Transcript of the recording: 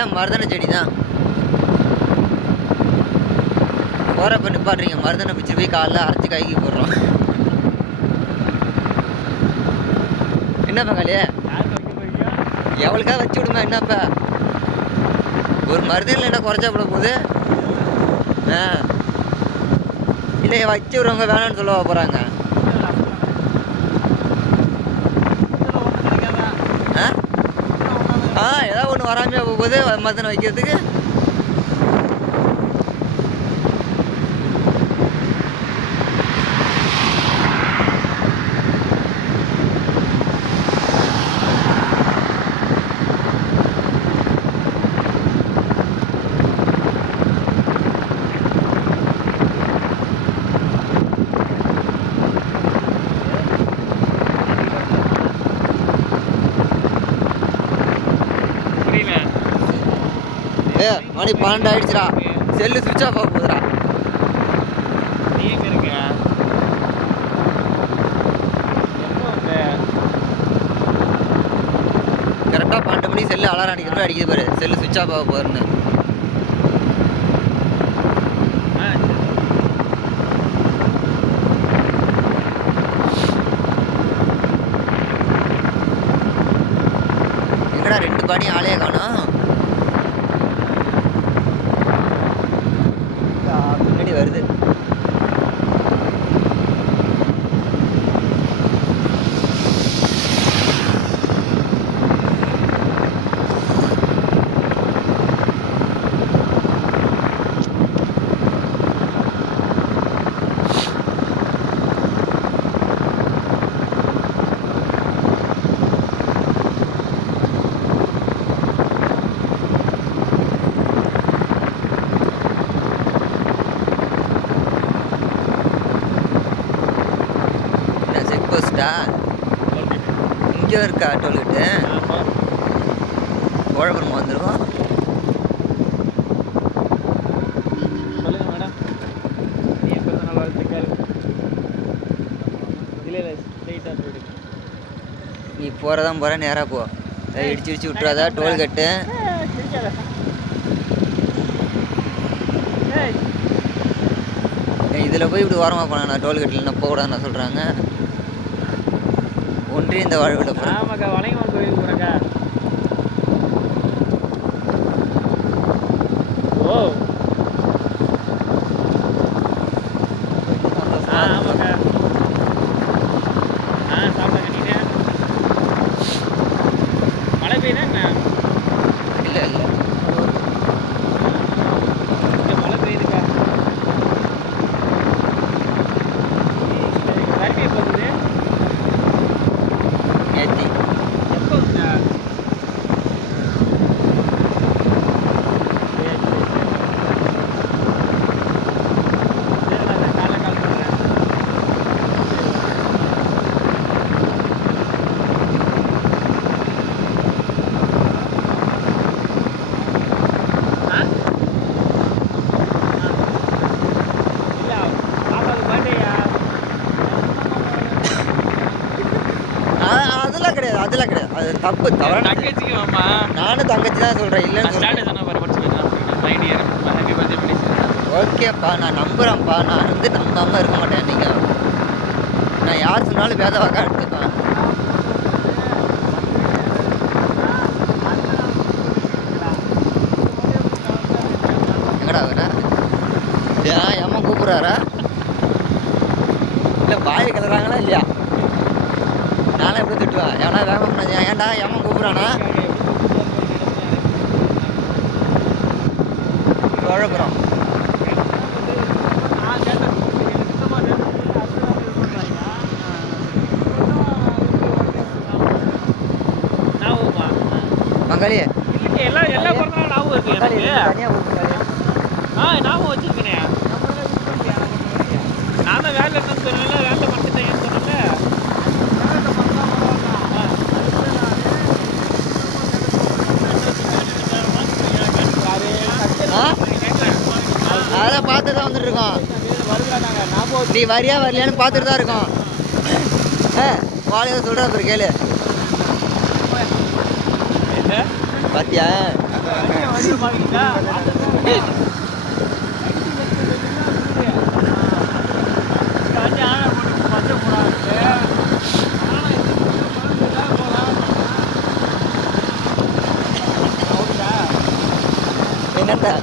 எல்லாம் மருதனை செடி தான். போகிறப்ப நிப்பாட்டுறீங்க, மருதனை பிச்சு போய் காலைல அரைச்சி கைக்கு போடுறோம். என்னப்பா காலியே எவளுக்காக வச்சு விடுமா? என்னப்பா ஒரு மருதனில் என்ன குறைச்சா போட போகுது? இல்லை வச்சு விடுறவங்க வேணான்னு சொல்ல போகிறாங்க. ஏதாவது ஒன்று வராமையா போகுது மருதனை வைக்கிறதுக்கு. மணி 12 ஆயிடுச்சுடா. செல்லு சுவிட்ச் ஆஃப் ஆக போகுதுடா. நீ எங்க இருக்க? கரெக்டாக 12 மணி செல்லு அலாரம் அடிக்கிற அடிக்குது பாரு. செல்லு சுவிட்ச் ஆஃப் ஆக போகுதுன்னு. எங்கடா 2 பாடி ஆளே காணோம். பின்னாடி வருது. இங்கே இருக்கா டோல்கேட்டு? கோழபுரம் வந்துருக்கோம். சொல்லுங்க மேடம். நீ பிறந்த நாள் வாழ்த்துக்கள். இல்லை ஸ்ட்ரெயிட்டாக போயிடு. நீ போகிறதான் போகிற, நேராக போ. இடிச்சு இடிச்சு விட்டுறாதா டோல்கேட்டு. இதில் போய் இப்படி ஓரமாக போனா நான் டோல்கேட்டில் என்ன போகக்கூடாதுன்னு நான் சொல்கிறாங்க. ஒன்றே இந்த வாழ்வில் ஆமாக்கா. வளையமான் கோயில் போகிறக்கா. ஓ ஆமாக்கா. சாப்பிட்டாங்க. நீங்கள் மழை பெய்யுதா என்ன? இல்லை இல்லை இங்கே மழை பெய்யுதுக்கா. கருவி போகுது. நேத்தி எப்போ அதெல்லாம் கிடையாது. அதெல்லாம் கிடையாது. அது தப்பு தவிர தங்கச்சிக்கு மாமா. நானும் தங்கச்சி தான் சொல்கிறேன். இல்லைன்னு ஓகேப்பா, நான் நம்புகிறேன்ப்பா. நான் வந்து நம்பாமல் இருக்க மாட்டேன். நீங்கள் நான் யார் சொன்னாலும் வேத வாக்கா எடுத்துப்பேன். எங்கடா வர? ஏன் அம்மா கூப்பிட்றாரா? இல்லை பாய் கிளறாங்களா இல்லையா? நானே எப்படி திட்டுவேன்? ஏன்னா வேகம் பண்ண ஏன்டா ஏமா கூப்பிட்றானா? கோழபுரம் மங்களி எல்லாம் பிறந்தாலும் ஞாபகம் இருக்கு எனக்கு. ஞாபகம் வச்சிருக்கேன். நான் தான் வேலை என்னன்னு சொல்லல, வேலை பண்ணிட்டேன்னு சொன்னல. அதெல்லாம் பார்த்து தான் வந்துட்டு இருக்கோம். நீ வரியா வரலையான்னு பார்த்துட்டு தான் இருக்கோம். வாழையை சொல்கிறா கேளு. பாத்தியா வண்டியை மாறிக்கிட்டா காஞ்சி ஆனை போட்டு பச்சை போடாது ஆனை போகலாம் என்னண்டா